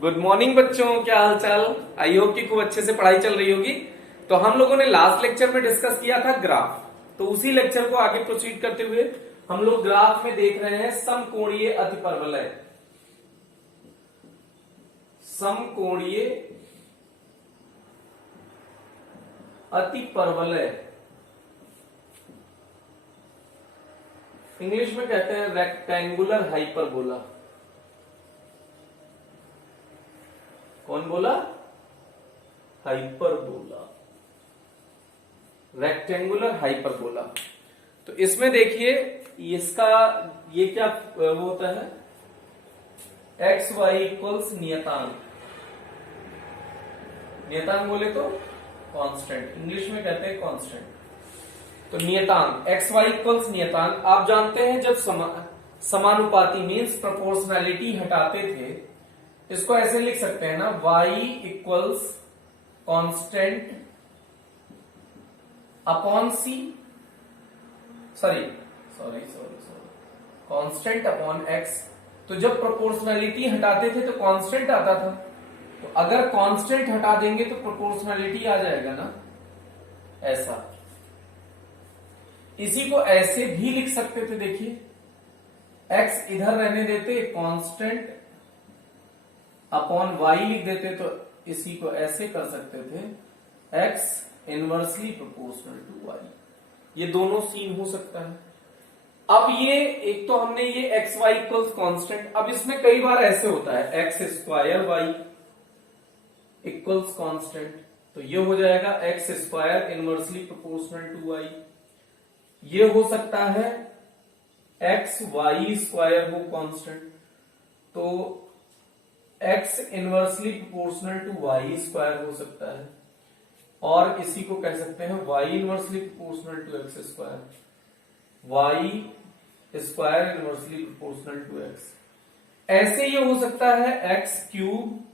Good morning बच्चों, क्या हाल चाल। आई होप कि खूब अच्छे से पढ़ाई चल रही होगी। तो हम लोगों ने लास्ट लेक्चर में डिस्कस किया था ग्राफ। तो उसी लेक्चर को आगे प्रोसीड करते हुए हम लोग ग्राफ में देख रहे हैं समकोणीय अतिपरवलय। समकोणीय अतिपरवलय इंग्लिश में कहते हैं रेक्टेंगुलर हाइपरबोला। कौन बोला? Hyperbola, rectangular hyperbola. तो इसमें देखिए इसका ये क्या वो होता है, एक्स वाई इक्वल्स नियतांक। नियतांक बोले तो कांस्टेंट, इंग्लिश में कहते हैं कांस्टेंट। तो नियतांक एक्स वाई इक्वल्स नियतांक। आप जानते हैं जब समानुपाती मीन्स प्रोपोर्शनैलिटी हटाते थे, इसको ऐसे लिख सकते हैं ना, y इक्वल्स कॉन्स्टेंट अपॉन सी, सॉरी कांस्टेंट अपॉन x। तो जब प्रोपोर्शनैलिटी हटाते थे तो कांस्टेंट आता था, तो अगर कांस्टेंट हटा देंगे तो प्रोपोर्शनैलिटी आ जाएगा ना, ऐसा। इसी को ऐसे भी लिख सकते थे, देखिए x इधर रहने देते, कांस्टेंट अपॉन y लिख देते, तो इसी को ऐसे कर सकते थे, x inversely proportional to y। ये दोनों सीन हो सकता है। अब ये एक तो हमने ये एक्स वाई इक्वल्स कॉन्स्टेंट, अब इसमें कई बार ऐसे होता है x square y equals constant, तो ये हो जाएगा x square inversely proportional to y. ये हो सकता है एक्स वाई स्क्वायर हो कांस्टेंट, तो x inversely proportional to Y square हो सकता है, और इसी को कह सकते हैं y inversely proportional to x square, y square inversely proportional to x. ऐसे ये हो सकता है x cube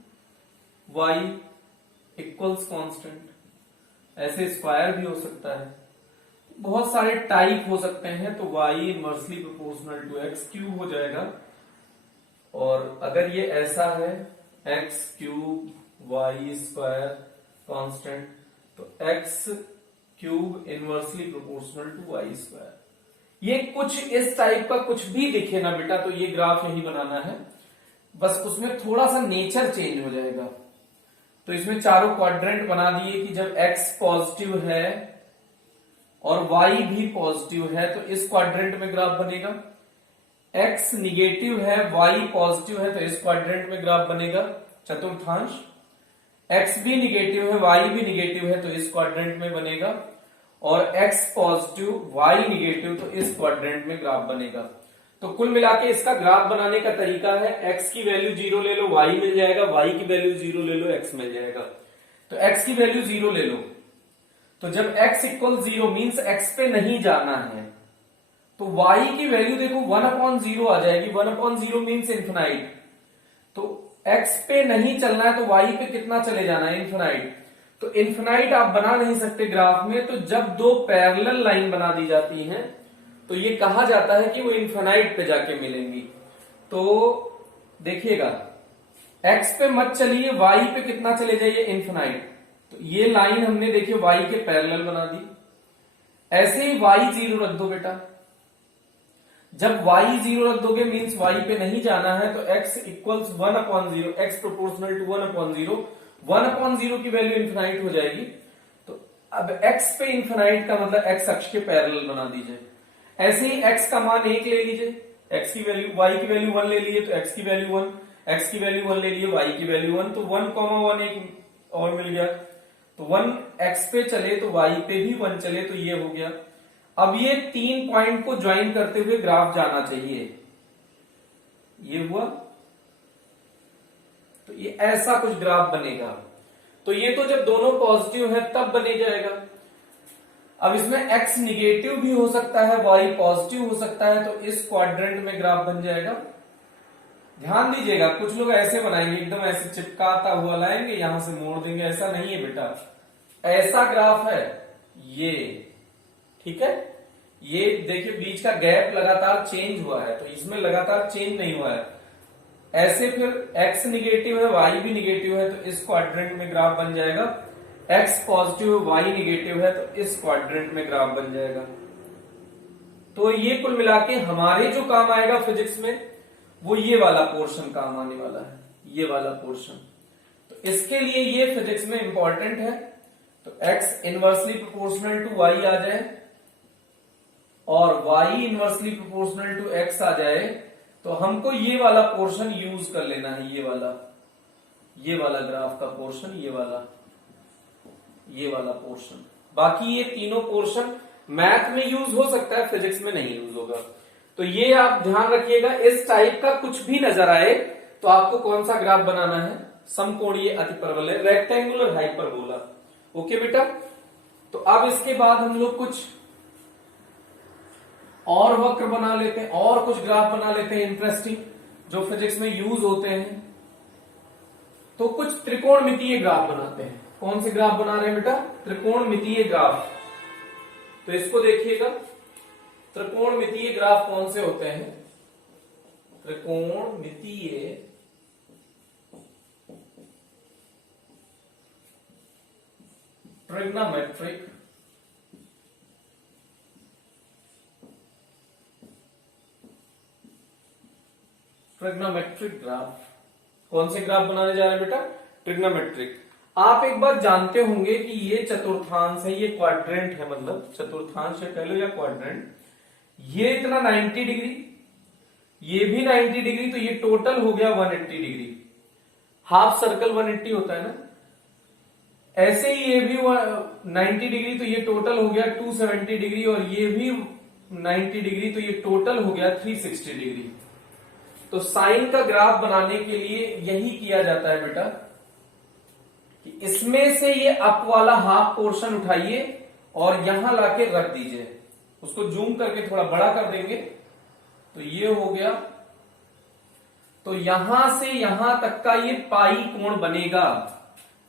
y equals constant, ऐसे स्क्वायर भी हो सकता है। बहुत सारे टाइप हो सकते हैं, तो Y inversely proportional to X cube हो जाएगा। और अगर ये ऐसा है x cube Y square constant, तो X cube inversely proportional to Y square. ये कुछ इस टाइप का कुछ भी दिखे ना बेटा, तो ये ग्राफ यही बनाना है, बस उसमें थोड़ा सा नेचर चेंज हो जाएगा। तो इसमें चारों क्वाड्रेंट बना दिए कि जब एक्स पॉजिटिव है और y भी पॉजिटिव है तो इस क्वाड्रेंट में ग्राफ बनेगा। x निगेटिव है, y पॉजिटिव है, तो इस क्वाड्रेंट में ग्राफ बनेगा चतुर्थांश। x भी निगेटिव है, y भी निगेटिव है, तो इस क्वाड्रेंट में बनेगा। और x पॉजिटिव y निगेटिव, तो इस क्वाड्रेंट में ग्राफ बनेगा। तो कुल मिला के इसका ग्राफ बनाने का तरीका है, x की वैल्यू 0 ले लो, y मिल जाएगा, y की वैल्यू 0 ले लो, x मिल जाएगा। तो x की वैल्यू 0 ले लो, तो जब x इक्वल 0 मीन्स x पे नहीं जाना है, तो y की वैल्यू देखो 1/0 आ जाएगी। 1/0 मीन्स इन्फिनाइट, तो x पे नहीं चलना है, तो y पे कितना चले जाना है, इन्फिनाइट। तो इन्फिनाइट आप बना नहीं सकते ग्राफ में। तो जब दो पैरेलल लाइन बना दी जाती हैं, तो ये कहा जाता है कि वो इन्फिनाइट पे जाके मिलेंगी। तो देखिएगा x पे मत चलिए, y पे कितना चले जाइए, इन्फिनाइट। तो ये लाइन हमने देखिए y के पैरेलल बना दी। ऐसे ही y 0 रख दो बेटा। जब y 0 रख दोगे मीन्स y पे नहीं जाना है, तो x equals 1/0, x proportional to 1/0। 1/0 की वैल्यू इन्फिनाइट हो जाएगी। तो अब x पे इन्फिनाइट का मतलब x अक्ष के पैरेलल बना दीजिए। ऐसे ही x का मान 1 ले लीजिए, x की वैल्यू, y की वैल्यू 1 ले लिए, तो x की वैल्यू 1, x की वैल्यू 1 ले लिए, y की वैल्यू 1, तो 1, 1 एक और मिल गया। तो 1 x पे चले तो y पे भी 1 चले, तो ये हो गया। अब ये 3 पॉइंट को ज्वाइन करते हुए ग्राफ जाना चाहिए, ये हुआ। तो ये ऐसा कुछ ग्राफ बनेगा। तो ये तो जब दोनों पॉजिटिव है तब बने जाएगा। अब इसमें x निगेटिव भी हो सकता है, y पॉजिटिव हो सकता है, तो इस क्वाड्रेंट में ग्राफ बन जाएगा। ध्यान दीजिएगा, कुछ लोग ऐसे बनाएंगे, एकदम ऐसे चिपकाता हुआ लाएंगे, यहां से मोड़ देंगे, ऐसा नहीं है बेटा। ऐसा ग्राफ है ये, ठीक है। ये देखिए बीच का गैप लगातार चेंज हुआ है, तो इसमें लगातार चेंज नहीं हुआ है। ऐसे फिर x निगेटिव है, y भी निगेटिव है, तो इस क्वाड्रेंट में ग्राफ बन जाएगा। x पॉजिटिव है, y निगेटिव है, तो इस क्वाड्रेंट में ग्राफ बन जाएगा। तो ये कुल मिला के हमारे जो काम आएगा फिजिक्स में, वो ये वाला पोर्शन काम आने वाला है, ये वाला पोर्शन। तो इसके लिए ये फिजिक्स में इंपॉर्टेंट है। तो x inversely proportional to y आ जाए और y inversely proportional to x आ जाए, तो हमको ये वाला पोर्शन यूज कर लेना है, ये वाला ग्राफ का पोर्शन, ये वाला पोर्शन। बाकी ये तीनों पोर्शन मैथ में यूज हो सकता है, फिजिक्स में नहीं यूज होगा। तो ये आप ध्यान रखिएगा, इस टाइप का कुछ भी नजर आए तो आपको कौन सा ग्राफ बनाना है, समकोणीय अतिपरवलय, रेक्टेंगुलर हाइपरबोला। ओके बेटा। तो अब इसके बाद हम लोग कुछ और वक्र बना लेते हैं, और कुछ ग्राफ बना लेते हैं इंटरेस्टिंग, जो फिजिक्स में यूज होते हैं। तो कुछ त्रिकोणमितीय ग्राफ बनाते हैं। कौन से ग्राफ बना रहे हैं बेटा? त्रिकोणमितीय ग्राफ। तो इसको देखिएगा, त्रिकोणमितीय ग्राफ कौन से होते हैं? त्रिकोणमितीय ट्रिग्नोमेट्रिक ग्राफ। कौन से ग्राफ बनाने जा रहे हैं बेटा? ट्रिग्नोमेट्रिक। आप एक बार जानते होंगे कि ये चतुर्थांश है, ये क्वाड्रेंट है, मतलब चतुर्थांश है कह लो या क्वाड्रेंट। ये इतना 90 डिग्री, ये भी 90 डिग्री, तो ये टोटल हो गया 180 डिग्री। हाफ सर्कल 180 होता है ना, ऐसे ही ये भी 90 डिग्री, तो ये टोटल हो गया 270 डिग्री, और ये भी 90 डिग्री, तो ये टोटल हो गया 360 डिग्री। तो साइन का ग्राफ बनाने के लिए यही किया जाता है बेटा, कि इसमें से ये अप वाला हाफ पोर्शन उठाइए और यहां लाके रख दीजिए। उसको जूम करके थोड़ा बड़ा कर देंगे तो ये हो गया। तो यहां से यहां तक का ये पाई कोण बनेगा।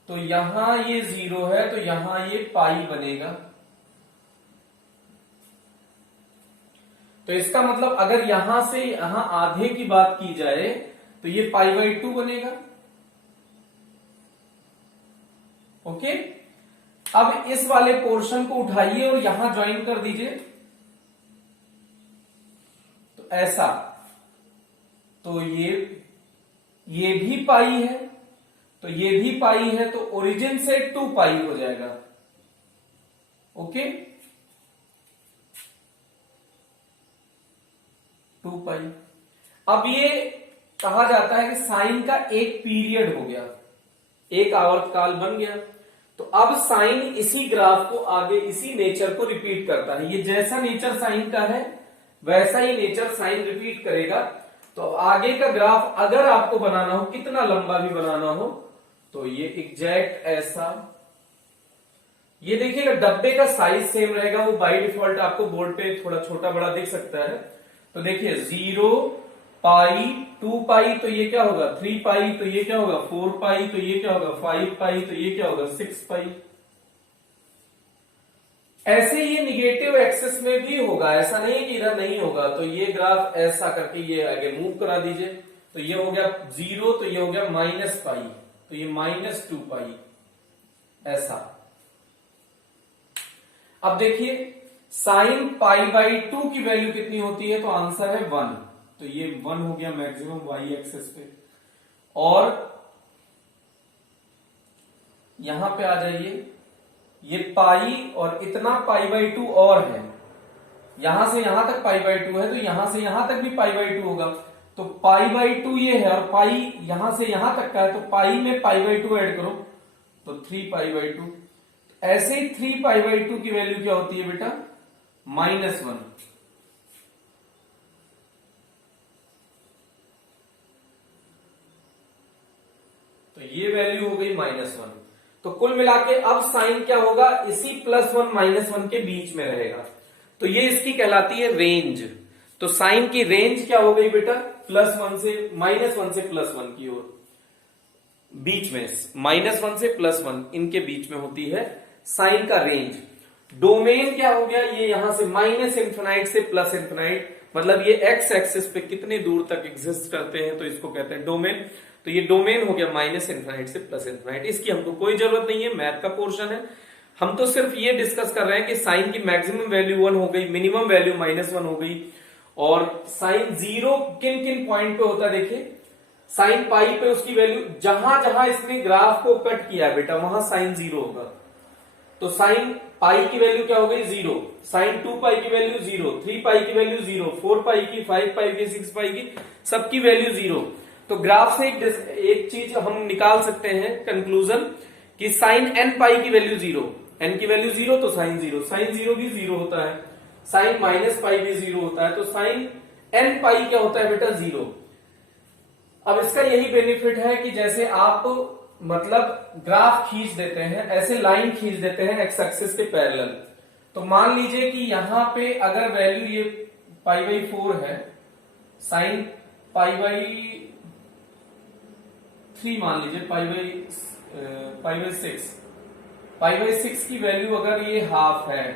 तो यहां ये 0 है, तो यहां ये पाई बनेगा। तो इसका मतलब अगर यहां से यहां आधे की बात की जाए तो ये π/2 बनेगा। ओके। अब इस वाले पोर्शन को उठाइए और यहां ज्वाइन कर दीजिए, तो ऐसा। तो ये भी पाई है, तो ये भी पाई है, तो ओरिजिन से 2 पाई हो जाएगा। ओके, 2 पाई। अब ये कहा जाता है कि साइन का एक पीरियड हो गया, एक आवर्तकाल बन गया। तो अब साइन इसी ग्राफ को आगे इसी नेचर को रिपीट करता है। ये जैसा नेचर साइन का है वैसा ही नेचर साइन रिपीट करेगा। तो आगे का ग्राफ अगर आपको बनाना हो, कितना लंबा भी बनाना हो, तो ये एग्जैक्ट ऐसा। ये देखिएगा डब्बे का साइज सेम रहेगा, वो बाय डिफॉल्ट आपको बोर्ड पे थोड़ा छोटा बड़ा दिख सकता है। तो देखिए 0 पाई, 2 पाई, तो ये क्या होगा 3 पाई, तो ये क्या होगा 4 पाई, तो ये क्या होगा 5 पाई, तो ये क्या होगा 6 पाई। ऐसे ये निगेटिव एक्सिस में भी होगा, ऐसा नहीं कि इधर नहीं होगा। तो ये ग्राफ ऐसा करके ये आगे मूव करा दीजिए, तो ये हो गया 0, तो ये हो गया -पाई, तो ये -2 पाई ऐसा। अब देखिए साइन π/2 की वैल्यू कितनी होती है, तो आंसर है 1। तो ये 1 हो गया मैक्सिमम y एक्सिस पे। और यहां पे आ जाइए, ये पाई और इतना π/2 और है, यहां से यहां तक π/2 है, तो यहां से यहां तक भी π/2 होगा। तो π/2 ये है और पाई यहां से यहां तक का है, तो पाई में π/2 ऐड करो तो 3π/2। ऐसे ही 3π/2 की वैल्यू क्या होती है बेटा? -1। तो ये वैल्यू हो गई -1। तो कुल मिला के अब साइन क्या होगा, इसी +1 -1 के बीच में रहेगा। तो ये इसकी कहलाती है रेंज। तो साइन की रेंज क्या हो गई बेटा? -1 से +1 की ओर, बीच में -1 से +1 इनके बीच में होती है साइन का रेंज। डोमेन क्या हो गया? ये यहां से -∞ से +∞, मतलब ये एक्स एक्सिस पे कितने दूर तक एग्जिस्ट करते हैं, तो इसको कहते हैं डोमेन। तो ये डोमेन हो गया माइनस इनफाइनाइट से प्लस इनफाइनाइट। इसकी हमको कोई जरूरत नहीं है, मैथ का पोर्शन है। हम तो सिर्फ ये डिस्कस कर रहे हैं कि साइन की मैक्सिमम वैल्यू 1 हो गई, मिनिमम वैल्यू -1 हो गई, और साइन 0 किन किन पॉइंट पे होता है देखिए। साइन पाई पे उसकी वैल्यू, जहां जहां इसने ग्राफ को कट किया है बेटा वहां साइन 0 होगा। तो साइन पाई की वैल्यू क्या हो गई 0, साइन 2 पाई की वैल्यू 0, 3 पाई की वैल्यू 0, 4 पाई की, 5 पाई की, 6 पाई की, सबकी वैल्यू 0। तो ग्राफ से एक चीज हम निकाल सकते हैं कंक्लूजन कि साइन एन पाई की वैल्यू 0, एन की वैल्यू 0 तो साइन 0, साइन 0 भी 0 होता है, साइन माइनस पाई भी 0 होता है, तो साइन एन पाई क्या होता है बेटा 0। अब इसका यही बेनिफिट है कि जैसे आप मतलब ग्राफ खींच देते हैं, ऐसे लाइन खींच देते हैं एक्स एक्सिस के पैरेलल, तो मान लीजिए कि यहां पे अगर वैल्यू ये π/4 है, साइन π/3 मान लीजिए, π/6 की वैल्यू अगर ये हाफ है,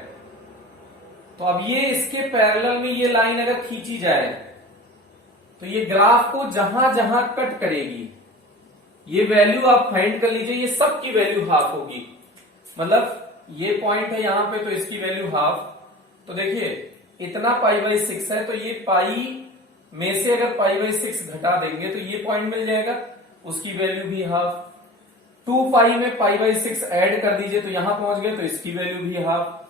तो अब ये इसके पैरेलल में ये लाइन अगर खींची जाए तो ये ग्राफ को जहां जहां कट करेगी, ये वैल्यू आप फाइंड कर लीजिए, ये सब की वैल्यू हाफ होगी। मतलब ये पॉइंट है यहां पे, तो इसकी वैल्यू हाफ। तो देखिए इतना π/6 है, तो ये पाई में से अगर π/6 घटा देंगे तो ये पॉइंट मिल जाएगा, उसकी वैल्यू भी हाफ। 2 पाई में π/6 ऐड कर दीजिए तो यहां पहुंच गए, तो इसकी वैल्यू भी हाफ।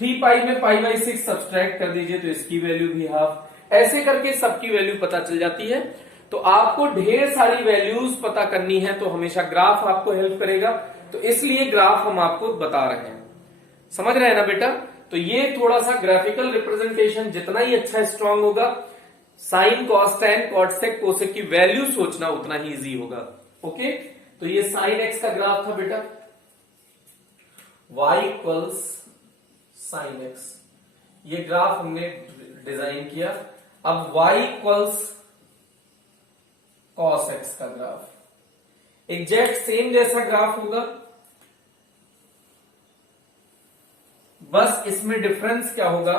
3 पाई में π/6 सब्सट्रैक्ट कर दीजिए तो इसकी वैल्यू भी हाफ। ऐसे करके सबकी वैल्यू पता चल जाती है। तो आपको ढेर सारी वैल्यूज पता करनी है, तो हमेशा ग्राफ आपको हेल्प करेगा, तो इसलिए ग्राफ हम आपको बता रहे हैं। समझ रहे हैं ना बेटा। तो ये थोड़ा सा ग्राफिकल रिप्रेजेंटेशन जितना ही अच्छा स्ट्रांग होगा, sine cos tan cot sec cosec की वैल्यू सोचना उतना ही इजी होगा। ओके, तो ये साइन एक्स का ग्राफ था बेटा, y इक्वल्स साइन एक्स, ये ग्राफ हमने डिजाइन किया। अब y इक्वल्स कॉस एक्स का ग्राफ एग्जैक्ट सेम जैसा ग्राफ होगा, बस इसमें डिफरेंस क्या होगा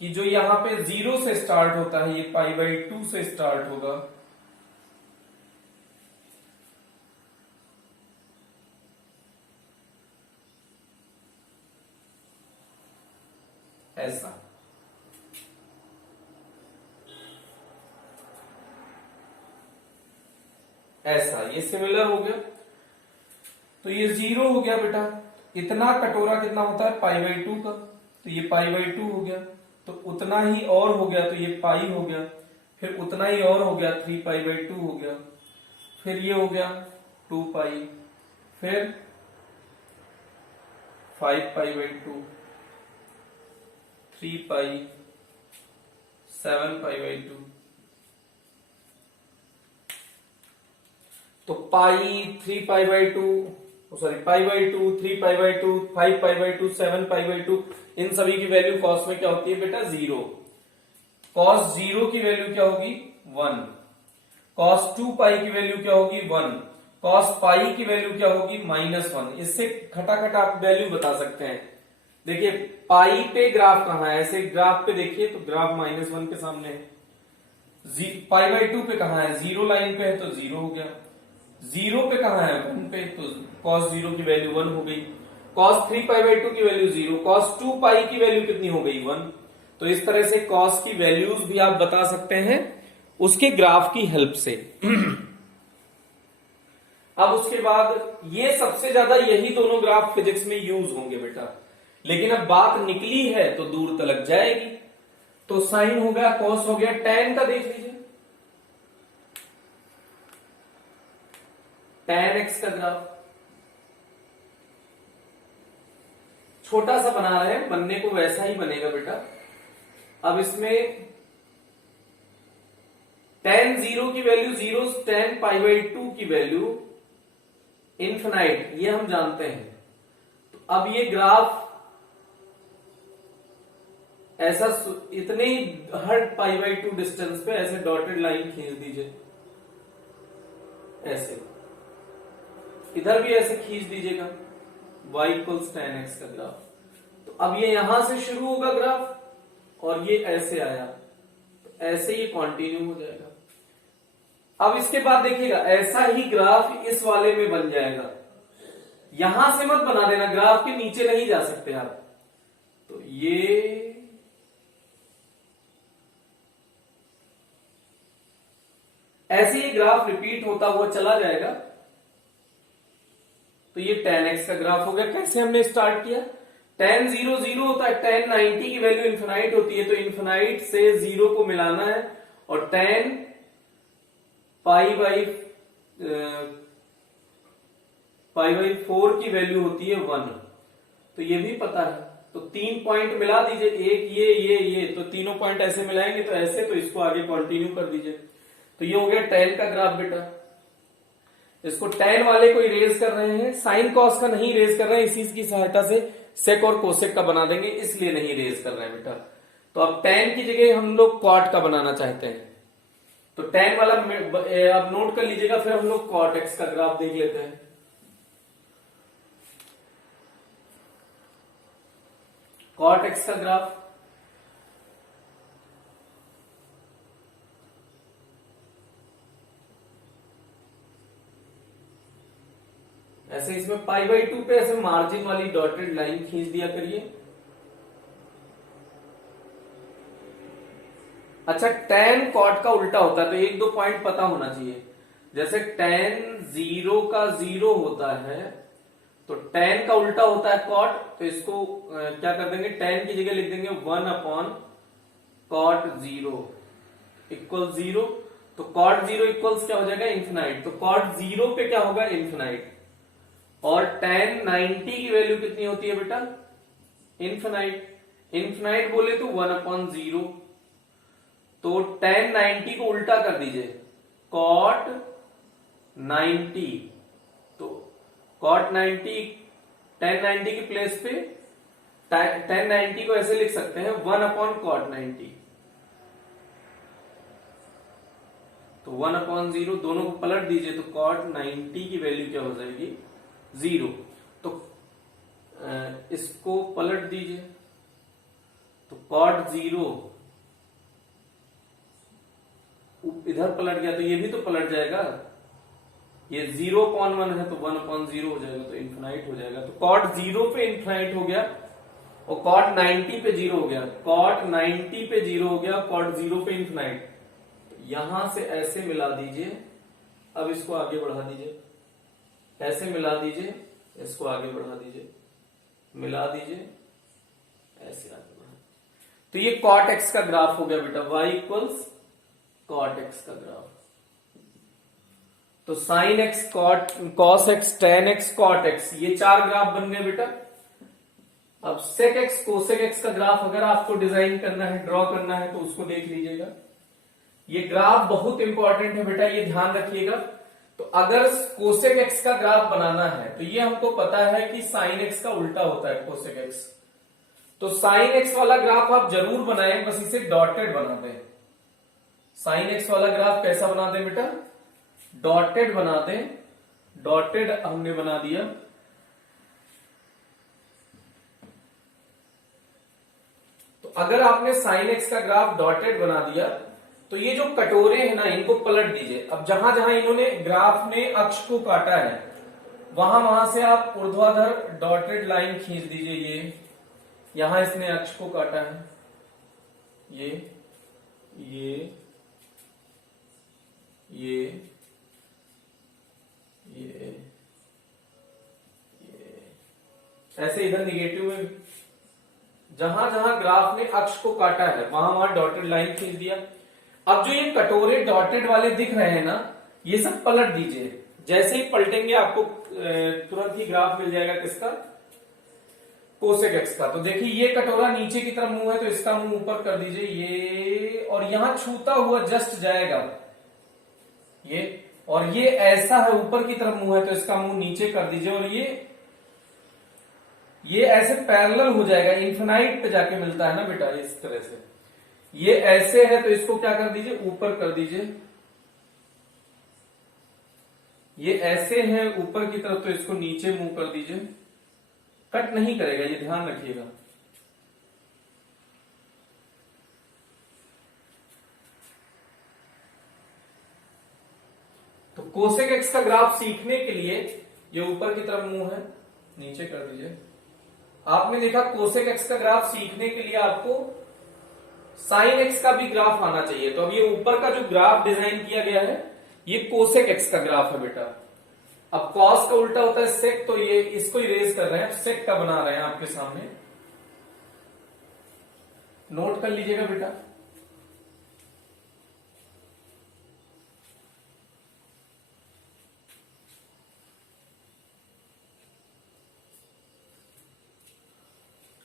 कि जो यहां पे 0 से स्टार्ट होता है, ये π/2 से स्टार्ट होगा, ऐसा। ऐसा ये सिमिलर हो गया, तो ये 0 हो गया बेटा। इतना कटोरा कितना होता है π/2 का, तो ये π/2 हो गया, तो उतना ही और हो गया, तो ये पाई हो गया, फिर उतना ही और हो गया 3 π/2 हो गया, फिर ये हो गया 2 पाई, फिर 5 π/2, 3 पाई, 7 π/2, तो पाई 3 π/2, सॉरी π/2, 3 π/2, 5 π/2, 7 π/2, इन सभी की वैल्यू कॉस में क्या होती है बेटा 0। कॉस 0 की वैल्यू क्या होगी 1, कॉस 2 पाई की वैल्यू क्या होगी 1, कॉस पाई की वैल्यू क्या होगी -1। इससे खटाखट आप वैल्यू बता सकते हैं। देखिए पाई पे ग्राफ कहां है, ऐसे ग्राफ पे देखिए तो ग्राफ -1 के सामने है। π/2 पे कहां है, 0 लाइन पे है तो 0 हो गया, 0 पे कहां है 1 पे, तो cos 0 की वैल्यू 1 हो गई, cos 3 π/2 की वैल्यू 0, cos 2 पाई की वैल्यू कितनी हो गई 1। तो इस तरह से cos की वैल्यूज भी आप बता सकते हैं उसके ग्राफ की हेल्प से। अब उसके बाद ये सबसे ज्यादा यही दोनों ग्राफ फिजिक्स में यूज होंगे बेटा, लेकिन अब बात निकली है तो दूर तलक जाएगी। तो साइन हो गया, कॉस हो गया, टैन का देख लीजिए, टैन एक्स का ग्राफ छोटा सा बना रहे हैं, बनने को वैसा ही बनेगा बेटा। अब इसमें tan 0 की वैल्यू 0, tan π/2 की वैल्यू इन्फिनाइट, ये हम जानते हैं। तो अब ये ग्राफ ऐसा इतने ही हर π/2 डिस्टेंस पे ऐसे डॉटेड लाइन खींच दीजिए, ऐसे इधर भी ऐसे खींच दीजिएगा, y इक्वल्स tan x का ग्राफ। तो अब ये यहां से शुरू होगा ग्राफ और ये ऐसे आया, तो ऐसे ये कंटिन्यू हो जाएगा। अब इसके बाद देखिएगा ऐसा ही ग्राफ इस वाले में बन जाएगा। यहां से मत बना देना, ग्राफ के नीचे नहीं जा सकते आप। तो ये ऐसे ही ग्राफ रिपीट होता हुआ चला जाएगा। तो ये tan x का ग्राफ हो गया। कैसे हमने स्टार्ट किया, tan 0 0 होता है, tan 90 की वैल्यू इन्फिनाइट होती है, तो इन्फिनाइट से 0 को मिलाना है, और tan पाई बाई 4 की वैल्यू होती है 1। तो ये भी पता है। तो 3 पॉइंट मिला दीजिए, एक ये, तो तीनों पॉइंट ऐसे मिलाएंगे तो ऐसे, तो इसको आगे कंटिन्यू कर दीजिए। तो ये हो गया tan का ग्राफ बेटा। इसको tan वाले को इरेज कर रहे हैं, साइन कॉस का नहीं इरेज कर रहे हैं, इसी की सहायता से सेक और कोसेक का बना देंगे, इसलिए नहीं इरेज कर रहे हैं बेटा। तो अब tan की जगह हम लोग कॉट का बनाना चाहते हैं, तो tan वाला अब नोट कर लीजिएगा, फिर हम लोग कॉट एक्स का ग्राफ देख लेते हैं। कॉट एक्स का ग्राफ ऐसे, इसमें π/2 पे ऐसे मार्जिन वाली डॉटेड लाइन खींच दिया करिए। अच्छा, tan कॉट का उल्टा होता है, तो एक दो पॉइंट पता होना चाहिए। जैसे tan 0 का 0 होता है, तो tan का उल्टा होता है कॉट, तो इसको क्या कर देंगे, tan की जगह लिख देंगे 1/cot 0 इक्वल 0। तो cot 0 इक्वल्स क्या हो जाएगा, इन्फिनाइट। तो cot 0 पे क्या होगा, इन्फिनाइट। और tan 90 की वैल्यू कितनी होती है बेटा, इन्फिनाइट। इन्फिनाइट बोले तो 1/0। तो tan 90 को उल्टा कर दीजिए, cot 90। तो cot 90 tan 90 की प्लेस पे tan 90 को ऐसे लिख सकते हैं 1/cot 90। तो 1/0 दोनों को पलट दीजिए, तो cot 90 की वैल्यू क्या हो जाएगी, 0। तो इसको पलट दीजिए, तो cot 0 इधर पलट गया, तो ये भी तो पलट जाएगा। ये 0/1 है, तो 1/0 हो जाएगा, तो इन्फिनाइट हो जाएगा। तो cot 0 पे इन्फिनाइट हो गया, और cot 90 पे 0 हो गया। cot 90 पे 0 हो गया, cot 0 पे इन्फिनाइट। यहां से ऐसे मिला दीजिए, अब इसको आगे बढ़ा दीजिए, ऐसे मिला दीजिए, इसको आगे बढ़ा दीजिए, मिला दीजिए, ऐसे आगे बढ़ा। तो ये cot x का ग्राफ हो गया बेटा, y इक्वल्स cot x का ग्राफ। तो sin x, cos x, tan x, cot x, ये 4 ग्राफ बन गए बेटा। अब sec x, cosec x का ग्राफ अगर आपको डिजाइन करना है, ड्रॉ करना है, तो उसको देख लीजिएगा। ये ग्राफ बहुत इंपॉर्टेंट है बेटा, ये ध्यान रखिएगा। तो अगर कोसेक एक्स का ग्राफ बनाना है, तो ये हमको पता है कि साइन एक्स का उल्टा होता है कोसेक एक्स। तो साइन एक्स वाला ग्राफ आप जरूर बनाएं, बस इसे डॉटेड बना दें। साइन एक्स वाला ग्राफ कैसा बना दें बेटा, डॉटेड बना दें। डॉटेड हमने बना दिया। तो अगर आपने साइन एक्स का ग्राफ डॉटेड बना दिया, तो ये जो कटोरे हैं ना, इनको पलट दीजिए। अब जहां जहां इन्होंने ग्राफ ने अक्ष को काटा है, वहां वहां से आप ऊर्ध्वाधर डॉटेड लाइन खींच दीजिए। ये यहां इसने अक्ष को काटा है, ये ये ये ये ऐसे इधर निगेटिव में जहां जहां ग्राफ ने अक्ष को काटा है, वहां वहां डॉटेड लाइन खींच दिया। अब जो ये कटोरे डॉटेड वाले दिख रहे हैं ना, ये सब पलट दीजिए। जैसे ही पलटेंगे आपको तुरंत ही ग्राफ मिल जाएगा, किसका, कोसेक एक्स का। तो देखिए ये कटोरा नीचे की तरफ मुंह है, तो इसका मुंह ऊपर कर दीजिए, ये, और यहां छूता हुआ जस्ट जाएगा ये, और ये ऐसा है ऊपर की तरफ मुंह है, तो इसका मुंह नीचे कर दीजिए, और ये ऐसे पैरेलल हो जाएगा, इन्फिनाइट पे जाके मिलता है ना बेटा, इस तरह से। ये ऐसे है, तो इसको क्या कर दीजिए, ऊपर कर दीजिए। ये ऐसे है ऊपर की तरफ, तो इसको नीचे मुंह कर दीजिए। कट नहीं करेगा, ये ध्यान रखिएगा। तो कोसेक एक्स का ग्राफ सीखने के लिए ये ऊपर की तरफ मुंह है, नीचे कर दीजिए। आपने देखा कोसेक एक्स का ग्राफ सीखने के लिए आपको साइन एक्स का भी ग्राफ आना चाहिए। तो अब ये ऊपर का जो ग्राफ डिजाइन किया गया है ये कोसेक एक्स का ग्राफ है बेटा। अब कॉस का उल्टा होता है सेक, तो ये इसको इरेज कर रहे हैं, सेक का बना रहे हैं आपके सामने, नोट कर लीजिएगा बेटा।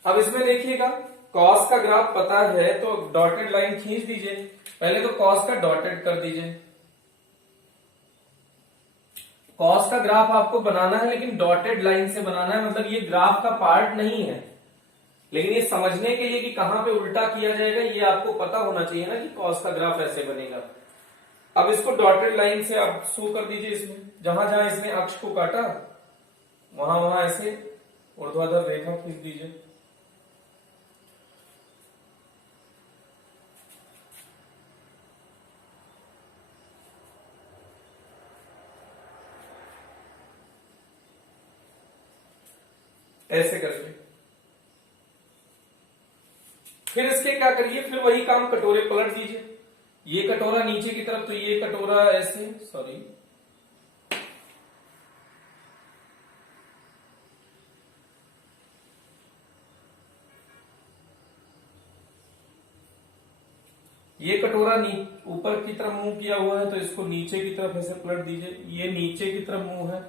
अब इसमें देखिएगा कॉस का ग्राफ पता है तो डॉटेड लाइन खींच दीजिए। पहले तो कॉस का डॉटेड कर दीजिए। कॉस का ग्राफ आपको बनाना है लेकिन डॉटेड लाइन से बनाना है, मतलब ये ग्राफ का पार्ट नहीं है, लेकिन ये समझने के लिए कि कहां पे उल्टा किया जाएगा ये आपको पता होना चाहिए ना कि कॉस का ग्राफ ऐसे बनेगा। अब इसको डॉटेड लाइन से आप शो कर दीजिए। इसमें जहां जहां इसने अक्ष को काटा वहां वहां ऐसे ऊर्ध्वाधर रेखा खींच दीजिए। ऐसे करिए। फिर इसके क्या करिए, फिर वही काम कटोरे पलट दीजिए। ये कटोरा नीचे की तरफ तो ये कटोरा ऐसे, सॉरी ये कटोरा ऊपर की तरफ मुंह किया हुआ है तो इसको नीचे की तरफ ऐसे पलट दीजिए। ये नीचे की तरफ मुंह है,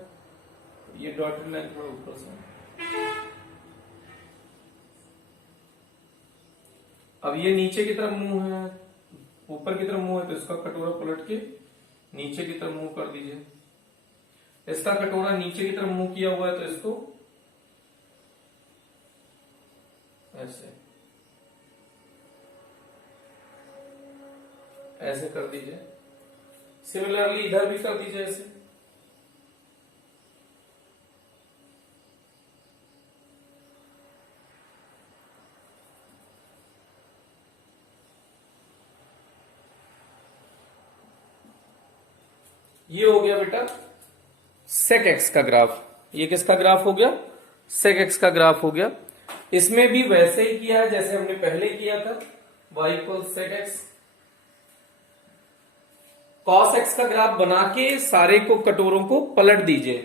ये डॉटेड लाइन थोड़ा ऊपर से। अब ये नीचे की तरफ मुंह है, ऊपर की तरफ मुंह है तो इसका कटोरा पलट के नीचे की तरफ मुंह कर दीजिए। इसका कटोरा नीचे की तरफ मुंह किया हुआ है तो इसको ऐसे ऐसे कर दीजिए। सिमिलरली इधर भी कर दीजिए ऐसे। ये हो गया बेटा सेक एक्स का ग्राफ। ये किसका ग्राफ हो गया? सेक एक्स का ग्राफ हो गया। इसमें भी वैसे ही किया है जैसे हमने पहले किया था, y equal sec x. Cos x का ग्राफ बना के सारे को कटोरों को पलट दीजिए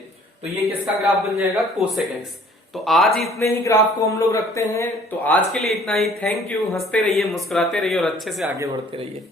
तो ये किसका ग्राफ बन जाएगा? Cosec x. तो आज इतने ही ग्राफ को हम लोग रखते हैं। तो आज के लिए इतना ही। Thank you. हंसते रहिए, मुस्कुराते रहिए और अच्छे से आगे बढ़ते रहिए।